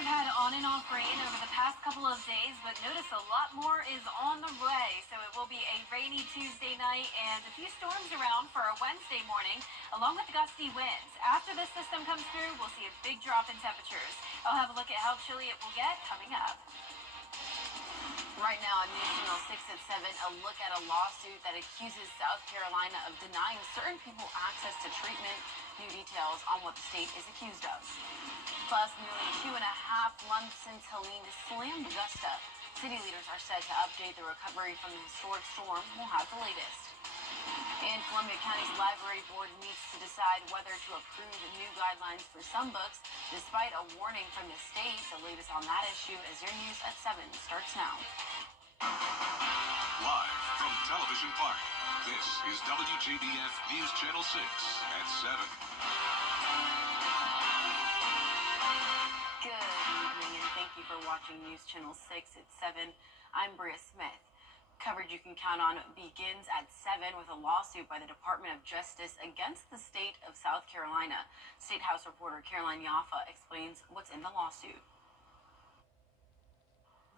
have had on and off rain over the past couple of days, but notice a lot more is on the way. So it will be a rainy Tuesday night and a few storms around for a Wednesday morning, along with gusty winds. After this system comes through, we'll see a big drop in temperatures. I'll have a look at how chilly it will get coming up. Right now on News Channel 6 at 7, a look at a lawsuit that accuses South Carolina of denying certain people access to treatment. New details on what the state is accused of. Plus, nearly 2.5 months since Helene slammed Augusta. City leaders are set to update the recovery from the historic storm. We'll have the latest. And Columbia County's library board meets to decide whether to approve new guidelines for some books, despite a warning from the state. The latest on that issue as your news at 7 starts now. Live from Television Park, this is WJBF News Channel 6 at 7. Good evening, and thank you for watching News Channel 6 at 7. I'm Bria Smith. Coverage you can count on begins at 7 with a lawsuit by the Department of Justice against the state of South Carolina. State House reporter Caroline Yaffa explains what's in the lawsuit.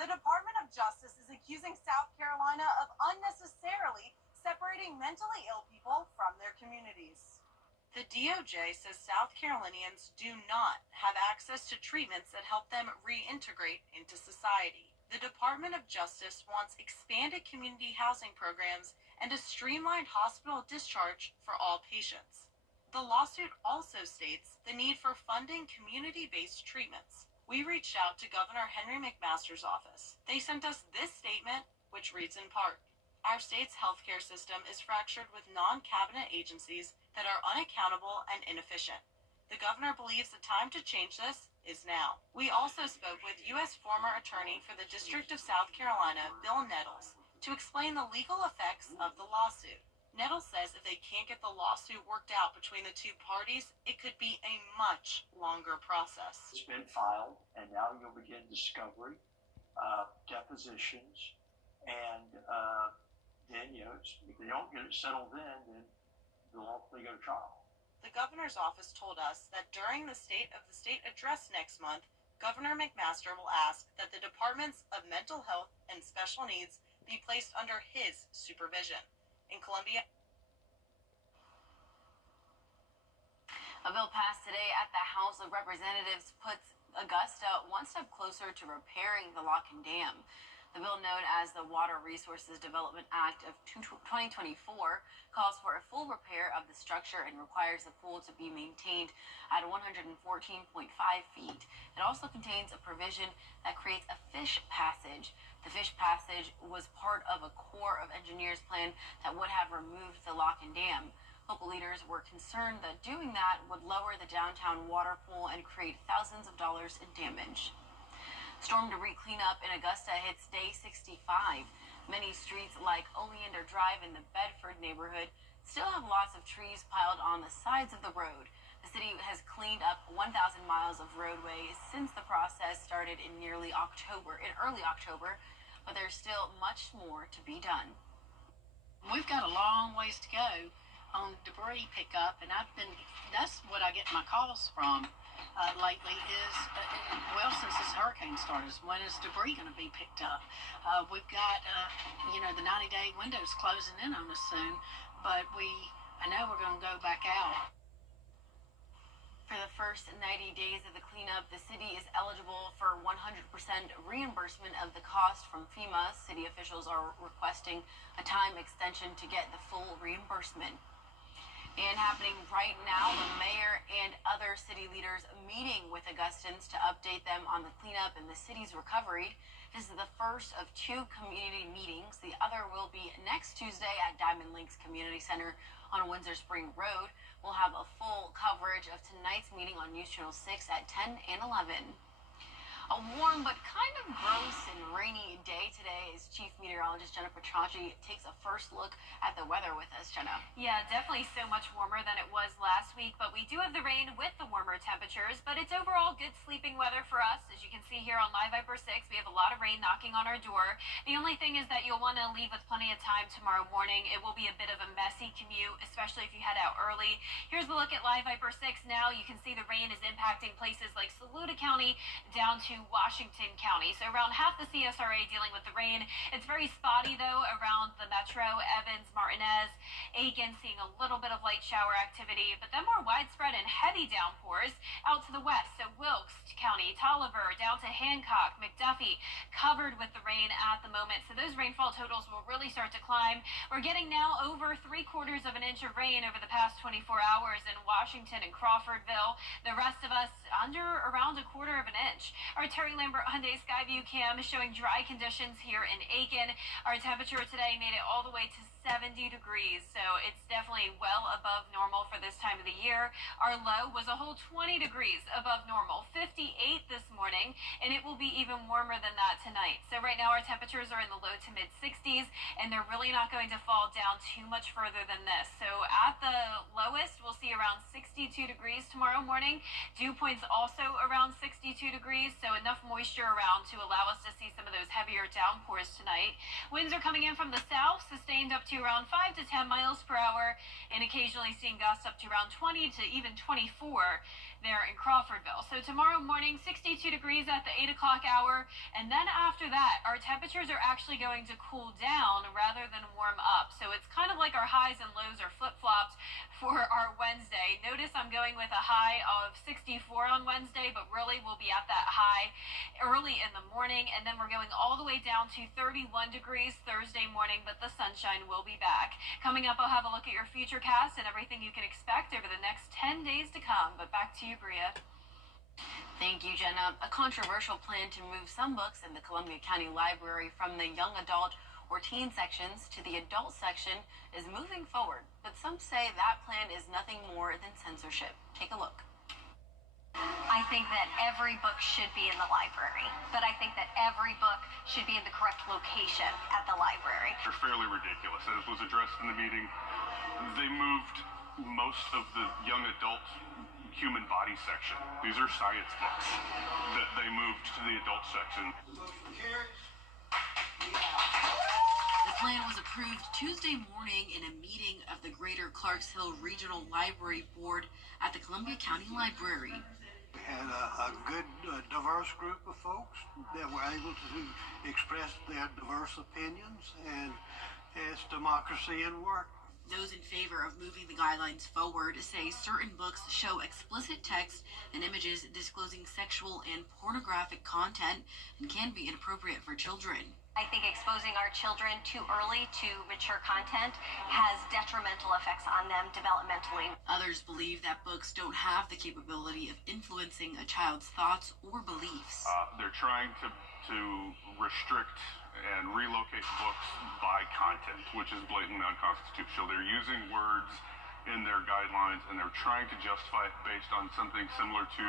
The Department of Justice is accusing South Carolina of unnecessarily separating mentally ill people from their communities. The DOJ says South Carolinians do not have access to treatments that help them reintegrate into society. The Department of Justice wants expanded community housing programs and a streamlined hospital discharge for all patients. The lawsuit also states the need for funding community-based treatments. We reached out to Governor Henry McMaster's office. They sent us this statement, which reads in part, "Our state's healthcare system is fractured with non-cabinet agencies that are unaccountable and inefficient. The governor believes the time to change this is now." We also spoke with U.S. former attorney for the District of South Carolina, Bill Nettles, to explain the legal effects of the lawsuit. Nettles says if they can't get the lawsuit worked out between the two parties, it could be a much longer process. It's been filed, and now you'll begin discovery, depositions, and then, if they don't get it settled then they'll hopefully go to trial. The governor's office told us that during the State of the State address next month, Governor McMaster will ask that the Departments of Mental Health and Special Needs be placed under his supervision. In Columbia, A bill passed today at the House of Representatives puts Augusta one step closer to repairing the lock and dam. The bill, known as the Water Resources Development Act of 2024, calls for a full repair of the structure and requires the pool to be maintained at 114.5 feet. It also contains a provision that creates a fish passage. The fish passage was part of a Corps of Engineers plan that would have removed the lock and dam. Local leaders were concerned that doing that would lower the downtown water pool and create thousands of dollars in damage. Storm debris cleanup in Augusta hits day 65. Many streets like Oleander Drive in the Bedford neighborhood still have lots of trees piled on the sides of the road. The city has cleaned up 1,000 miles of roadway since the process started in early October, but there's still much more to be done. We've got a long ways to go on debris pickup, and that's what I get my calls from lately is, since this hurricane started, when is debris going to be picked up? We've got, the 90-day window's closing in on us soon, but I know we're going to go back out. For the first 90 days of the cleanup, the city is eligible for 100% reimbursement of the cost from FEMA. City officials are requesting a time extension to get the full reimbursement. And happening right now, the mayor and other city leaders meeting with Augustans to update them on the cleanup and the city's recovery. This is the first of 2 community meetings. The other will be next Tuesday at Diamond Links Community Center on Windsor Spring Road. We'll have a full coverage of tonight's meeting on News Channel 6 at 10 and 11. A warm but kind of gross and rainy day today as Chief Meteorologist Jenna Petracci takes a first look at the weather with us. Jenna. Yeah, definitely so much warmer than it was last week, but we do have the rain with the warmer temperatures, but it's overall good sleeping weather for us. As you can see here on Live Viper 6, we have a lot of rain knocking on our door. The only thing is that you'll want to leave with plenty of time tomorrow morning. It will be a bit of a messy commute, especially if you head out early. Here's a look at Live Viper 6 now. You can see the rain is impacting places like Saluda County down to Washington County. So around half the CSRA dealing with the rain. It's very spotty though around the metro, Evans, Martinez, Aiken, seeing a little bit of light shower activity, but then more widespread and heavy downpours out to the west. So Wilkes County, Tolliver, down to Hancock, McDuffie, covered with the rain at the moment. So those rainfall totals will really start to climb. We're getting now over 3/4 of an inch of rain over the past 24 hours in Washington and Crawfordville. The rest of us under around 1/4 of an inch. Our Terry Lambert Hyundai Skyview cam is showing dry conditions here in Aiken. Our temperature today made it all the way to 70 degrees, so it's definitely well above normal for this time of the year. Our low was a whole 20 degrees above normal, 58 this morning, and it will be even warmer than that tonight. So right now our temperatures are in the low to mid 60s, and they're really not going to fall down too much further than this. So at the lowest, we'll see around 62 degrees tomorrow morning. Dew points also around 62 degrees, so enough moisture around to allow us to see some of those heavier downpours tonight. Winds are coming in from the south, sustained up to around 5 to 10 miles per hour, and occasionally seeing gusts up to around 20 to even 24 there in Crawfordville. So tomorrow morning, 62 degrees at the 8 o'clock hour, and then after that, our temperatures are actually going to cool down rather than warm up. So it's kind of like our highs and lows are flip-flopped for our Wednesday. Notice I'm going with a high of 64 on Wednesday, but really we'll be at that high early in the morning, and then we're going all the way down to 31 degrees Thursday morning, but the sunshine will be back. Coming up, I'll have a look at your futurecast and everything you can expect over the next 10 days to come. But back to you, Bria. Thank you, Jenna. A controversial plan to move some books in the Columbia County Library from the young adult or teen sections to the adult section is moving forward, but some say that plan is nothing more than censorship. Take a look. I think that every book should be in the library, but I think that every book should be in the correct location at the library. They're fairly ridiculous. As was addressed in the meeting, they moved most of the young adult human body section. These are science books that they moved to the adult section. The plan was approved Tuesday morning in a meeting of the Greater Clarksville Regional Library Board at the Columbia County Library. We had a good, diverse group of folks that were able to express their diverse opinions, and it's democracy in work. Those in favor of moving the guidelines forward say certain books show explicit text and images disclosing sexual and pornographic content and can be inappropriate for children. I think exposing our children too early to mature content has detrimental effects on them developmentally. Others believe that books don't have the capability of influencing a child's thoughts or beliefs. They're trying to restrict and relocate books by content, which is blatantly unconstitutional. They're using words in their guidelines, and they're trying to justify it based on something similar to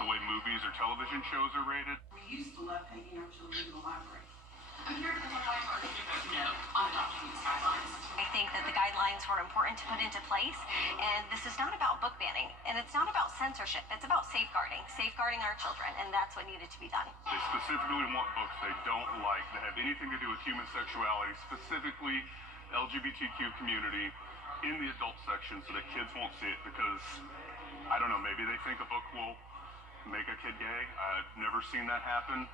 the way movies or television shows are rated. We used to love taking our children to the library. I'm here because I'd like our to know on adopting these guidelines. I think that the guidelines were important to put into place, and this is not about book banning, and it's not about censorship. It's about safeguarding our children, and that's what needed to be done. They specifically want books they don't like that have anything to do with human sexuality, specifically LGBTQ community, in the adult section so that kids won't see it because, I don't know, maybe they think a book will make a kid gay. I've never seen that happen.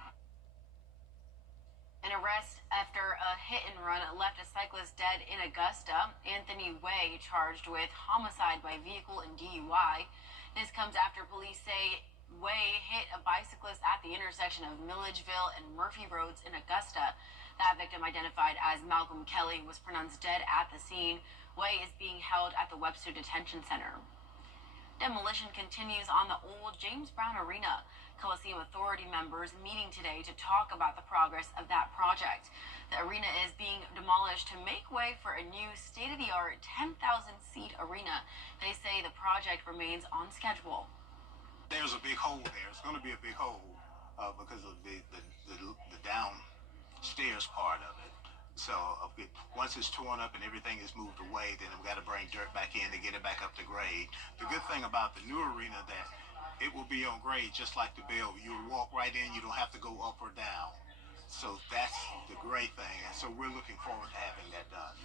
An arrest after a hit and run left a cyclist dead in Augusta. Anthony Way charged with homicide by vehicle and DUI. This comes after police say Way hit a bicyclist at the intersection of Milledgeville and Murphy Roads in Augusta. That victim, identified as Malcolm Kelly, was pronounced dead at the scene. Way is being held at the Webster Detention Center. Demolition continues on the old James Brown Arena. Coliseum Authority members meeting today to talk about the progress of that project. The arena is being demolished to make way for a new state-of-the-art 10,000-seat arena. They say the project remains on schedule. There's a big hole there. It's going to be a big hole because of the downstairs part of it. So once it's torn up and everything is moved away, then we've got to bring dirt back in to get it back up to grade. The good thing about the new arena that it will be on grade just like the Bellevue. You'll walk right in. You don't have to go up or down. So that's the great thing. And so we're looking forward to having that done.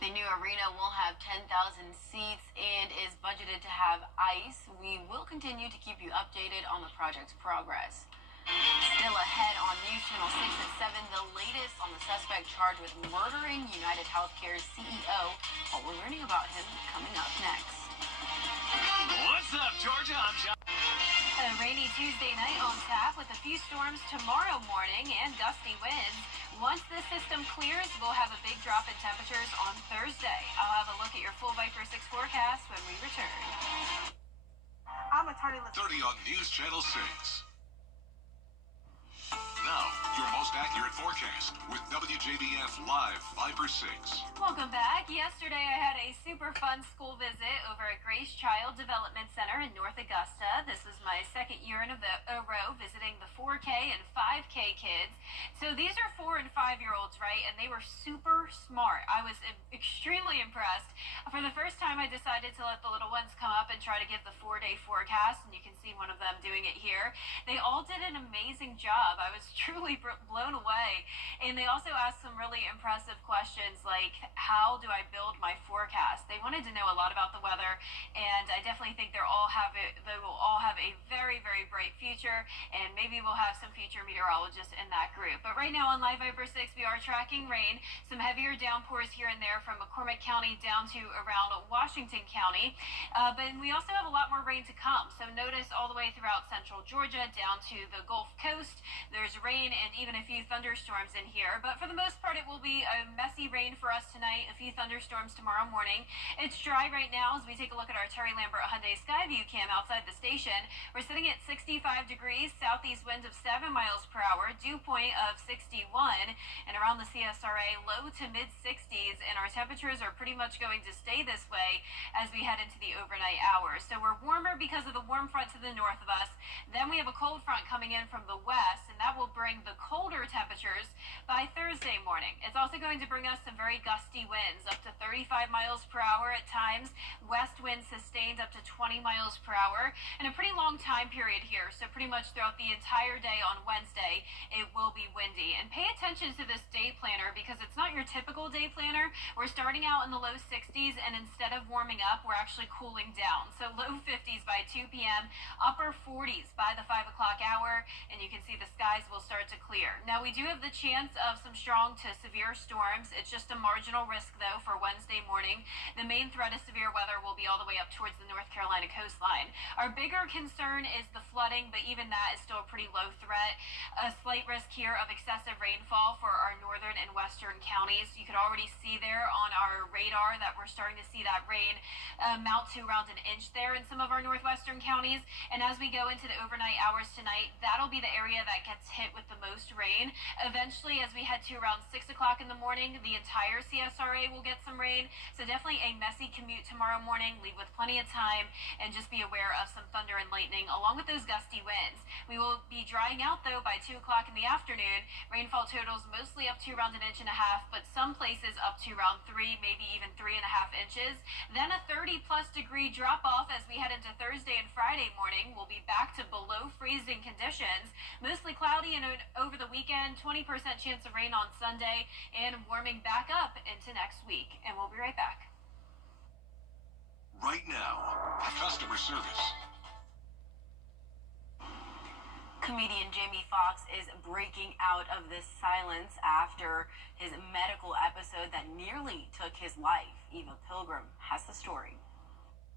The new arena will have 10,000 seats and is budgeted to have ice. We will continue to keep you updated on the project's progress. Still ahead on News Channel 6 at 7, the latest on the suspect charged with murdering United Healthcare's CEO. What we're learning about him coming up next. What's up, Georgia? I'm John. A rainy Tuesday night on tap with a few storms tomorrow morning and gusty winds. Once the system clears, we'll have a big drop in temperatures on Thursday. I'll have a look at your full Viper 6 forecast when we return. I'm Attorney 30 on News Channel 6. Now, your most accurate forecast with WJBF Live Viper 6. Welcome back. Yesterday I had a super fun school visit over at Grace Child Development Center in North Augusta. This was my second year in a row visiting the 4K and 5K kids. So these are 4 and 5-year-olds, right? And they were super smart. I was extremely impressed. For the first time, I decided to let the little ones come up and try to give the 4-day forecast, and you can see one of them doing it here. They all did an amazing job. I was truly blown away. And they also asked some really impressive questions like, how do I build my forecast? They wanted to know a lot about the weather, and I definitely think they will all have a very, very bright future, and maybe we'll have some future meteorologists in that group. But right now on Live Viper 6, we are tracking rain, some heavier downpours here and there from McCormick County down to around Washington County. But we also have a lot more rain to come. So notice all the way throughout central Georgia down to the Gulf Coast, there's rain and even a few thunderstorms in here. But for the most part, it will be a messy rain for us tonight, a few thunderstorms tomorrow morning. It's dry right now as we take a look at our Terry Lambert Hyundai Skyview cam outside the station. We're sitting at 65 degrees, southeast winds of 7 miles per hour, dew point of 61, and around the CSRA, low to mid 60s, and our temperatures are pretty much going to stay this way as we head into the overnight hours. So we're warmer because of the warm front to the north of us. Then we have a cold front coming in from the west, and that will bring the colder temperatures by Thursday morning. It's also going to bring us some very gusty winds, up to 35 miles per hour at times, west winds sustained up to 20 miles per hour, and a pretty long time period here. So pretty much throughout the entire day on Wednesday, it will be windy. And pay attention to this day planner because it's not your typical day planner. We're starting out in the low 60s, and instead of warming up, we're actually cooling down. So low 50s by 2 p.m., upper 40s by the 5 o'clock hour, and you can see the skies will start to clear. Now, we do have the chance of some strong to severe storms. It's just a marginal risk, though, for Wednesday morning. The main threat of severe weather will be all the way up towards the North Carolina coastline. Our bigger concern is the flooding, but even that is still a pretty low threat. A slight risk here of excessive rainfall for our northern and western counties. You can already see there on our radar that we're starting to see that rain mount to around an inch there in some of our northwestern counties. And as we go into the overnight hours tonight, that'll be the area that gets hit with the most rain. Eventually, as we head to around 6 o'clock in the morning, the entire CSRA will get some rain. So definitely a messy commute tomorrow morning. Leave with plenty of time and just be aware of some thunder and lightning along with those gusty winds. We will be drying out, though, by 2 o'clock in the afternoon. Rainfall totals mostly up to around 1.5 inches, but some places up to around 3, maybe even 3.5 inches. Then a 30-plus degree drop-off as we head into Thursday and Friday morning. We'll be back to below freezing conditions. Mostly cloudy and over the weekend, 20% chance of rain on Sunday, and warming back up into next week. And we'll be right back. Right now, customer service. Comedian Jamie Foxx is breaking out of this silence after his medical episode that nearly took his life. Eva Pilgrim has the story.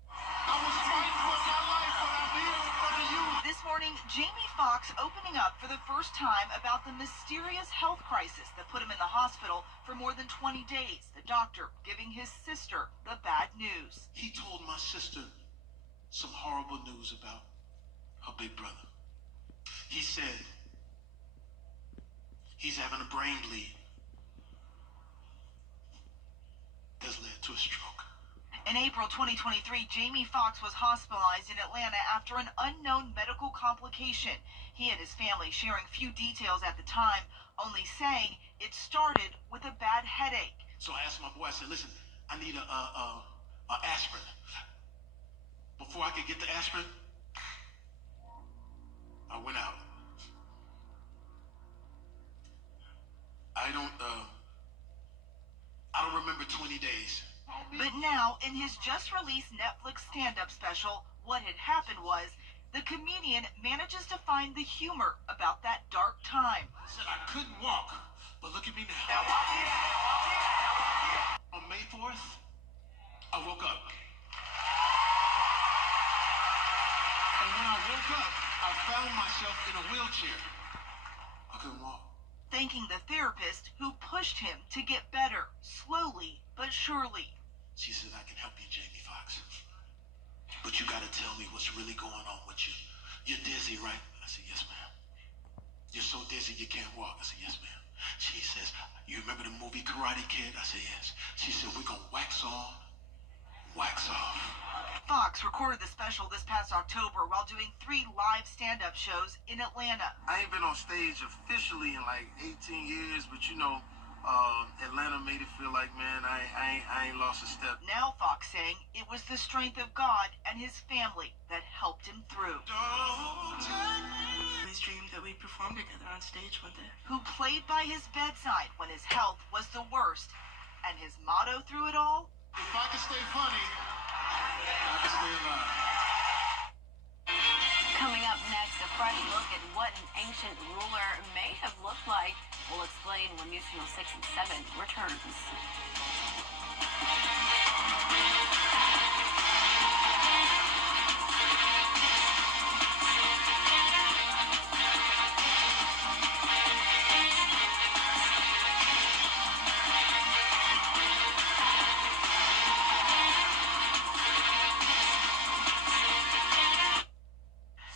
I was fighting for my life, but I did it for the youth. This morning, Jamie Foxx opening up for the first time about the mysterious health crisis that put him in the hospital for more than 20 days. The doctor giving his sister the bad news. He told my sister some horrible news about her big brother. He said he's having a brain bleed that's led to a stroke. In April 2023, Jamie Foxx was hospitalized in Atlanta after an unknown medical complication. He and his family sharing few details at the time, only saying it started with a bad headache. So I asked my boy, I said, listen, I need a aspirin. Before I could get the aspirin, I went out. I don't remember 20 days. But now, in his just-released Netflix stand-up special, What Had Happened was, the comedian manages to find the humor about that dark time. I said I couldn't walk, but look at me now. On May 4th, I woke up. And when I woke up, I found myself in a wheelchair. I couldn't walk. Thanking the therapist who pushed him to get better, slowly but surely. She said, I can help you, Jamie Foxx. But you gotta tell me what's really going on with you. You're dizzy, right? I said, yes, ma'am. You're so dizzy you can't walk. I said, yes, ma'am. She says, you remember the movie Karate Kid? I said, yes. She said, we're gonna wax on, wax off. Fox recorded the special this past October while doing 3 live stand-up shows in Atlanta. I ain't been on stage officially in like 18 years, but you know, Atlanta made it feel like, man, I ain't lost a step. Now Fox saying it was the strength of God and his family that helped him through. I always dreamed that we'd perform together on stage one day. Who played by his bedside when his health was the worst. And his motto through it all? If I can stay funny, I can stay alive. Coming up next, a fresh look at what an ancient ruler may have looked like. We'll explain when News Channel 6 and 7 returns.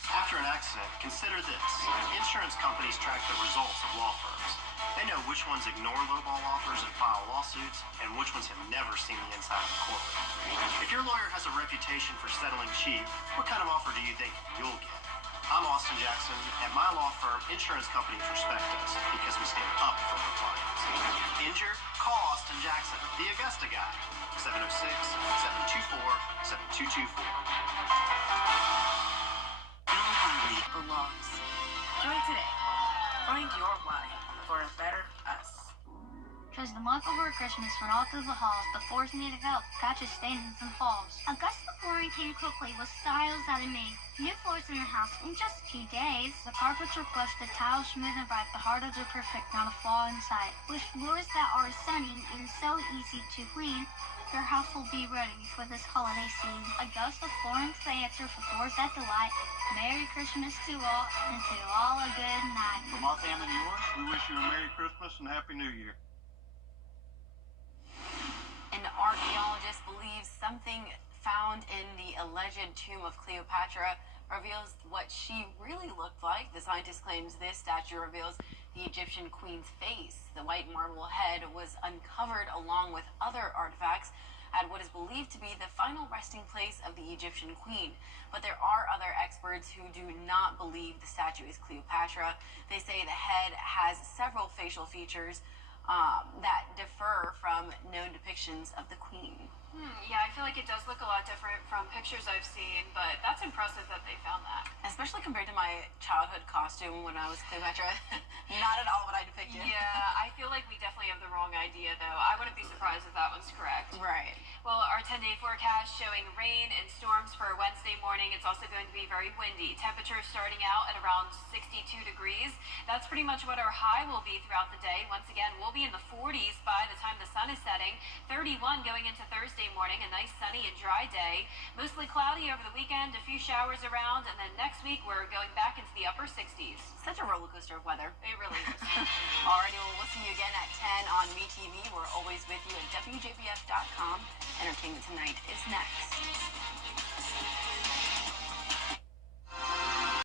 After an accident, consider this. Insurance companies track the results of law firms. They know which ones ignore lowball offers and file lawsuits, and which ones have never seen the inside of a courtroom. If your lawyer has a reputation for settling cheap, what kind of offer do you think you'll get? I'm Austin Jackson. At my law firm, insurance companies respect us because we stand up for our clients. Injured? Call Austin Jackson, the Augusta guy. 706-724-7224. Nobody belongs. Join today. Find your why for a better us. 'Twas the month before Christmas when all through the halls the floors needed help, patches, stains, and falls. Augusta flooring came quickly with styles that it made. New floors in the house in just a few days. The carpets were flushed, the tiles smooth and bright, the hardwoods are perfect, not a flaw inside. With floors that are stunning and so easy to clean, your house will be ready for this holiday scene. Augusta Flooring's the answer for floors that delight. Merry Christmas to all, and to all a good night. From our family to yours, we wish you a Merry Christmas and Happy New Year. An archaeologist believes something found in the alleged tomb of Cleopatra reveals what she really looked like. The scientist claims this statue reveals the Egyptian queen's face. The white marble head was uncovered along with other artifacts at what is believed to be the final resting place of the Egyptian queen. But there are other experts who do not believe the statue is Cleopatra. They say the head has several facial features that differ from known depictions of the queen. Yeah, I feel like it does look a lot different from pictures I've seen, but that's impressive that they found that. Especially compared to my childhood costume when I was Cleopatra. Not at all what I depicted. Yeah, I feel like we definitely have the wrong idea, though. I wouldn't be surprised if that one's correct. Right. Well, our 10-day forecast showing rain and storms for Wednesday morning. It's also going to be very windy. Temperatures starting out at around 62 degrees. That's pretty much what our high will be throughout the day. Once again, we'll be in the 40s by the time the sun is setting. 31 going into Thursday morning, a nice sunny and dry day. Mostly cloudy over the weekend, a few showers around, and then next week we're going back into the upper 60s. Such a roller coaster of weather. It really is. Alrighty, well, we'll see you again at 10 on MeTV. We're always with you at WJBF.com. Entertainment Tonight is next.